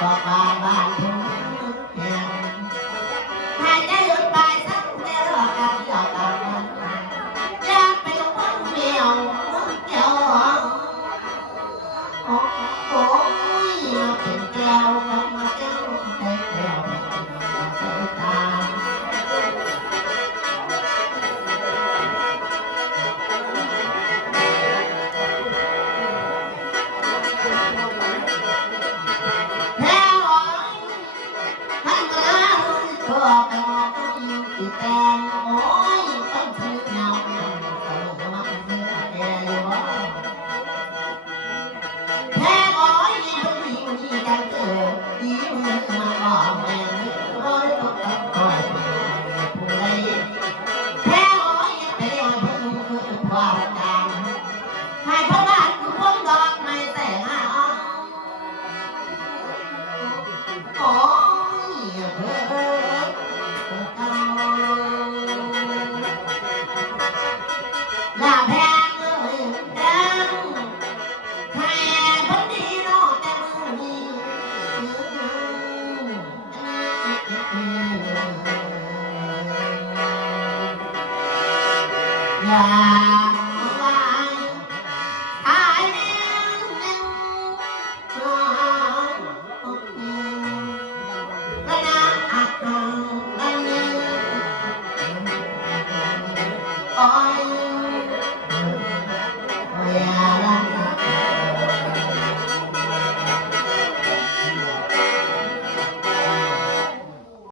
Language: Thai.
ก็บ้านบ้านทุ่งแก่หายใจหยุดไปสักแต่รอกันเดียวกันอยากไปลงพันเมียวเกี่ยวโอ้โอ้ยมาเป็นแก้วกันมาแก้วแต่แก้วใส่ตาก็ไปมองอีกแต่โอ้ยต้องถือเงาเออมาเป็นแกอยู่บ่แค่อ้อยดีดีกันเกิดดีมือมาบอกแม่ร้อยตกตะคอยผู้ใดแค่อ้อยไปอ้อยเพิ่งคือความจำให้พระบาทคุณพวงดอกไม้แต่งอ่ะโอ้ยเพิ่งลาแพงเลยดังใครพันดีโน่แต่มือนี้อย่า